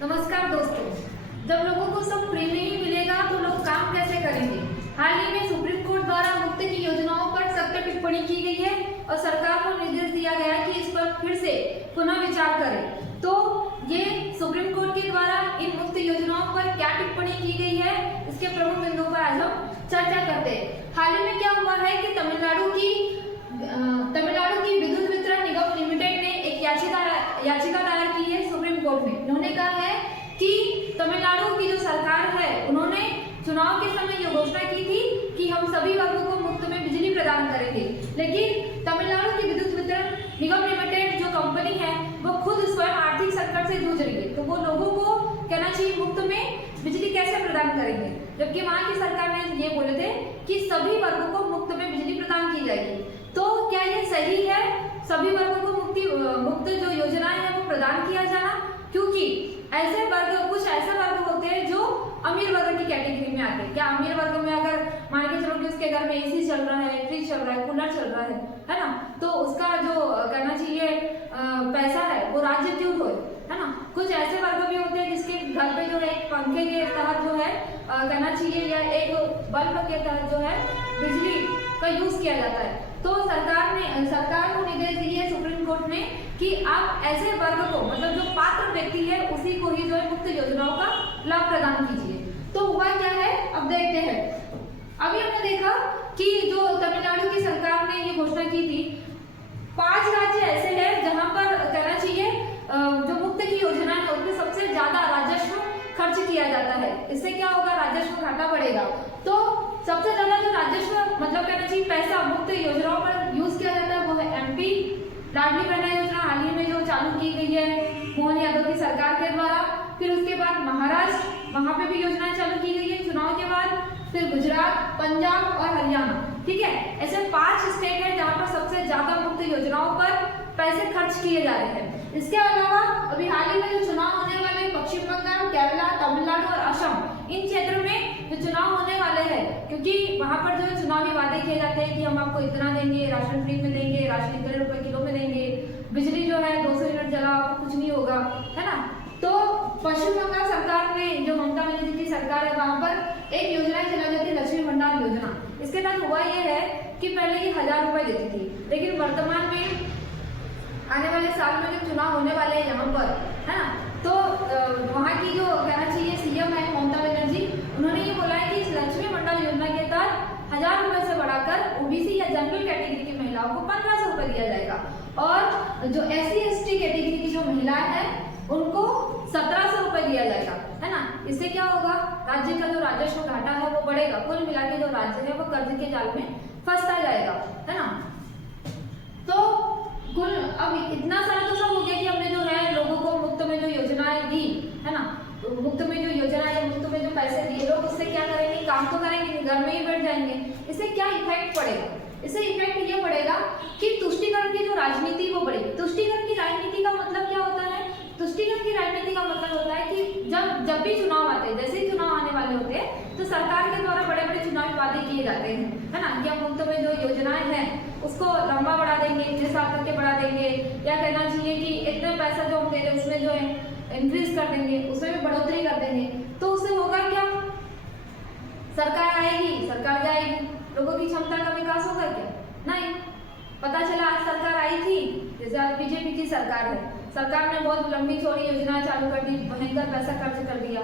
नमस्कार दोस्तों, जब लोगों को सब फ्री में ही मिलेगा तो लोग काम कैसे करेंगे। हाल ही में सुप्रीम कोर्ट द्वारा मुफ्त की योजनाओं पर सख्त टिप्पणी की गई है और सरकार को निर्देश दिया गया है कि इस पर फिर से पुनः विचार करें। तो ये सुप्रीम कोर्ट के द्वारा इन मुफ्त योजनाओं पर क्या टिप्पणी की गई है, इसके प्रमुख बिंदुओं पर आज हम चर्चा करते हैं। हाल ही में क्या हुआ है कि तमिलनाडु की विद्युत वितरण निगम लिमिटेड ने एक याचिका दायर की है सुप्रीम कोर्ट में। उन्होंने कहा है कि तमिलनाडु की जो सरकार है, उन्होंने चुनाव के समय ये घोषणा की थी कि हम सभी वर्गों को मुफ्त में बिजली प्रदान करेंगे, लेकिन तमिलनाडु की विद्युत वितरण निगम लिमिटेड जो कंपनी है वो खुद स्वयं आर्थिक संकट से जूझ रही है। तो वो लोगों को कहना चाहिए मुफ्त में बिजली कैसे प्रदान करेंगे, जबकि वहां की सरकार ने ये बोले थे कि सभी वर्गों को मुफ्त में बिजली प्रदान की जाएगी। तो क्या ये सही है सभी वर्गों को मुफ्त जो योजनाएं है वो प्रदान किया जाना? क्योंकि कुछ ऐसे वर्ग होते हैं जो अमीर वर्ग की कैटेगरी में आते हैं। क्या अमीर वर्ग में अगर मान के चलो कि उसके घर में एसी चल रहा है, फ्रिज चल रहा है, कूलर चल रहा है ना, तो उसका जो कहना चाहिए पैसा है वो राज्य क्यों हो, है ना। कुछ ऐसे वर्ग भी होते हैं जिसके घर पे जो है एक पंखे के तहत जो है कहना चाहिए या एक बल्ब के तहत जो है बिजली का यूज किया जाता है। तो सरकार को निर्देश दिए है सुप्रीम कोर्ट ने कि आप ऐसे वर्ग को, मतलब जो पात्र व्यक्ति है उसी को ही जो है मुफ्त योजनाओं का लाभ प्रदान कीजिए। तो हुआ क्या है, अब देखते हैं। अभी हमने देखा कि जो तमिलनाडु की सरकार ने ये घोषणा की थी, 5 राज्य ऐसे हैं जहां पर कहना चाहिए जो मुफ्त की योजना है उसमें सबसे ज्यादा राजस्व खर्च किया जाता है। इससे क्या होगा, राजस्व घाटा बढ़ेगा। तो सबसे ज्यादा जो राजस्व मतलब कहना चाहिए पैसा मुफ्त योजनाओं पर यूज किया जाता है वो है एमपी। लाडली बहना योजना हाल ही में जो चालू की गई है मोहन यादव की सरकार के द्वारा। फिर उसके बाद महाराष्ट्र, वहां पे भी योजनाएं चालू की गई है चुनाव के बाद। फिर गुजरात, पंजाब और हरियाणा, ठीक है। ऐसे 5 स्टेट है जहां पर सबसे ज्यादा मुफ्त योजनाओं पर पैसे खर्च किए जा रहे हैं। इसके अलावा अभी हाल ही में जो चुनाव होने वाले पश्चिम बंगाल, केरला, तमिलनाडु और असम, इन क्षेत्रों में जो चुनाव होने वाले हैं, क्योंकि वहां पर जो चुनावी वादे किए जाते हैं कि हम आपको इतना देंगे, राशन फ्री में देंगे, राशन इतने रुपए किलो में देंगे, बिजली जो है 200 यूनिट जला आपको कुछ नहीं होगा, है ना। तो पश्चिम बंगाल सरकार में जो ममता बनर्जी की सरकार है वहां पर एक योजना चलाई जाती है लक्ष्मी भंडार योजना। इसके तहत हुआ ये है कि पहले ये 1000 रुपए देती थी, लेकिन वर्तमान में आने वाले साल में जब चुनाव होने वाले हैं यहाँ पर, है ना, तो वहाँ की जो कहना चाहिए सीएम है ममता बनर्जी, उन्होंने ये बोला है कि इस लक्ष्मी भंडार योजना के तहत 1000 रुपए से बढ़ाकर ओबीसी या जनरल कैटेगरी की महिलाओं को 1500 रुपए दिया जाएगा और जो एससी एसटी कैटेगरी की जो महिलाएं हैं उनको 1700 रुपए दिया जाएगा, है ना। इससे क्या होगा, राज्य का जो राजस्व घाटा है वो बढ़ेगा। कुल मिला के जो राज्य है वो कर्ज के जाल में फंसता जाएगा, है ना। तो कुल अब इतना सारा तो सब हो गया कि हमने जो है लोगों को मुफ्त में जो योजनाएं दी, है ना, मुफ्त में जो योजना है, मुफ्त में जो पैसे दिए, लोग उससे क्या करेंगे, काम तो करेंगे, घर में ही बैठ जाएंगे। इससे क्या इफेक्ट पड़ेगा, इससे इफेक्ट ये पड़ेगा कि तुष्टीकरण की जो राजनीति वो बढ़ेगी। तुष्टीकरण की राजनीति का मतलब क्या होता है, तुष्टीकरण की राजनीति का मतलब होता है कि जब भी चुनाव आते हैं, जैसे ही चुनाव आने वाले होते हैं तो सरकार के द्वारा बड़े बड़े चुनावी वादे किए जाते हैं, है ना, कि हम मुफ्त में जो योजनाएं हैं उसको लंबा बढ़ा देंगे, 6 साल तक के बढ़ा देंगे, या कहना चाहिए कि इतने पैसा जो हम दे रहे हैं उसमें जो है इंक्रीज कर देंगे, उसमें भी बढ़ोतरी कर देंगे। तो उससे होगा क्या, सरकार आएगी, सरकार जाएगी, लोगों की क्षमता का विकास होगा क्या? नहीं। पता चला आज सरकार आई थी, जैसे आज बीजेपी की सरकार है, सरकार ने बहुत लंबी चौड़ी योजना चालू कर दी, भयंकर पैसा खर्च कर दिया।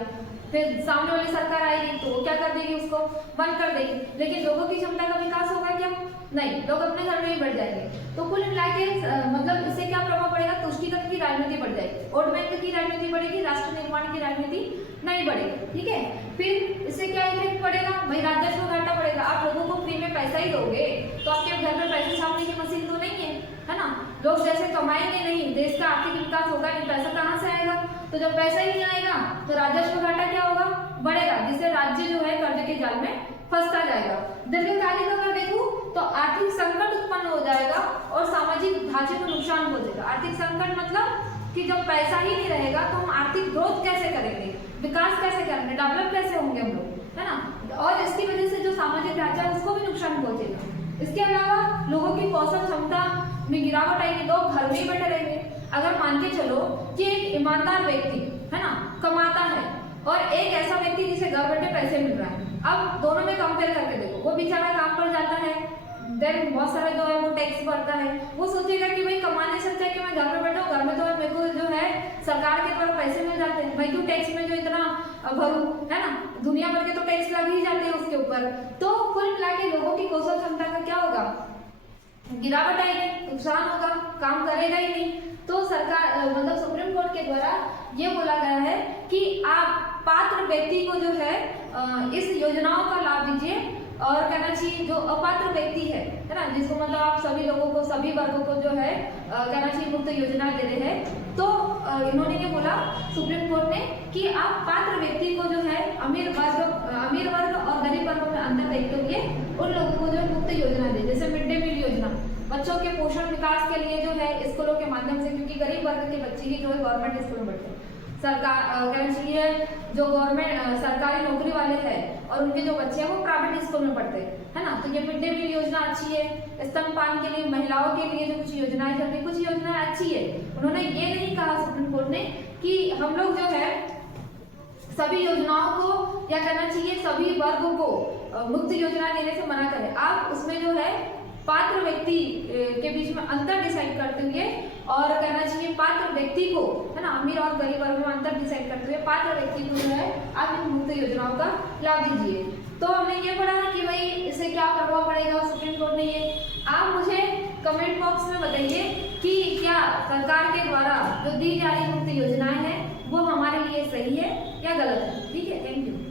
फिर सामने वाली सरकार आएगी तो वो क्या कर देगी, उसको बंद कर देगी, लेकिन लोगों की क्षमता का विकास होगा क्या? नहीं, लोग अपने घर में ही बैठ जाएंगे। तो कुल मिला के मतलब इससे क्या प्रभाव पड़ेगा, तुष्टीकरण की राजनीति बढ़ जाएगी, वोट बैंक की राजनीति बढ़ेगी, राष्ट्र निर्माण की राजनीति नहीं बढ़ेगी, ठीक है। फिर इससे क्या इफेक्ट पड़ेगा, भाई राजस्व घाटा बढ़ेगा। आप लोगों को फ्री में पैसा ही दोगे तो आपके घर में पैसे छापने की मशीन तो नहीं है ना। लोग जैसे कमाएंगे नहीं, देश का आर्थिक विकास होगा नहीं, पैसा कहाँ से आएगा? तो जब पैसा ही नहीं आएगा तो राजस्व घाटा क्या होगा, बढ़ेगा, जिससे राज्य जो है कर्ज के जाल में फंसता जाएगा। दीर्घकालिक अगर देखूं तो आर्थिक संकट उत्पन्न हो जाएगा और सामाजिक ढांचे को नुकसान पहुंचेगा। आर्थिक संकट मतलब कि जब पैसा ही नहीं रहेगा तो हम आर्थिक ग्रोथ कैसे करेंगे, विकास कैसे करेंगे, डेवलप कैसे होंगे हम लोग, है ना। और इसकी वजह से जो सामाजिक ढांचा है उसको भी नुकसान पहुंचेगा। इसके अलावा लोगों की कौशल क्षमता में गिरावट आएगी, लोग घर में ही बैठे रहेंगे। अगर मान के चलो कि एक ईमानदार व्यक्ति, है ना, व्यक्ति से घर बैठे पैसे मिल रहा है। अब दोनों में कंपेयर करके देखो, वो बेचारा काम पर जाता है, देन बहुत सारे जो है वो टैक्स भरता है, वो सोचेगा कि भाई कमा नहीं सकता कि मैं घर में बैठा हूँ, घर में तो मेरे को जो है सरकार के द्वारा पैसे मिल जाते हैं, मैं क्यों टैक्स में जो इतना भरूं, है ना, दुनिया भर के तो टैक्स लग ही जाते हैं उसके ऊपर। तो कुल मिला के लोगों की कौशल क्षमता का क्या होगा, गिरावट आएगी, नुकसान होगा, काम करेगा ही नहीं। तो सरकार मतलब सुप्रीम कोर्ट के द्वारा ये बोला गया है कि आप पात्र व्यक्ति को जो है इस योजनाओं का लाभ दीजिए, और कहना चाहिए जो अपात्र व्यक्ति है ना, जिसको मतलब आप सभी लोगों को, सभी वर्गों को जो है कहना चाहिए मुफ्त योजना दे रहे हैं। तो इन्होंने ये बोला सुप्रीम कोर्ट ने कि आप पात्र व्यक्ति को जो है अमीर वर्ग और गरीब वर्गों में अंतर देखते हुए उन लोगों को जो है मुफ्त योजना दे, जैसे मिड डे मील योजना, बच्चों के पोषण विकास के लिए जो है स्कूलों के माध्यम से, क्योंकि गरीब वर्ग के बच्चे ही जो है गवर्नमेंट स्कूल में पढ़ते हैं, सरकार कहना चाहिए जो गवर्नमेंट सरकारी नौकरी वाले हैं और उनके जो बच्चे हैं वो प्राइवेट स्कूल में पढ़ते हैं, है ना। तो ये मिड डे मील योजना अच्छी है, स्तनपान के लिए महिलाओं के लिए जो कुछ योजनाएं चल रही, कुछ योजनाएं अच्छी है। उन्होंने ये नहीं कहा सुप्रीम कोर्ट ने कि हम लोग जो है सभी योजनाओं को या कहना चाहिए सभी वर्गों को मुफ्त योजना देने से मना करें, आप उसमें जो है पात्र व्यक्ति के बीच में अंतर डिसाइड करते हुए, और कहना चाहिए पात्र व्यक्ति को, है ना, अमीर और गरीब वर्ग में अंतर डिसाइड करते हुए पात्र व्यक्ति को जो है आप इन मुफ्त योजनाओं का लाभ दीजिए। तो हमने ये पढ़ा कि भाई इससे क्या प्रभाव पड़ेगा, सुप्रीम कोर्ट ने ये, आप मुझे कमेंट बॉक्स में बताइए कि क्या सरकार के द्वारा जो दी जा रही मुफ्त योजनाएं हैं वो हमारे लिए सही है या गलत है। ठीक है, थैंक यू।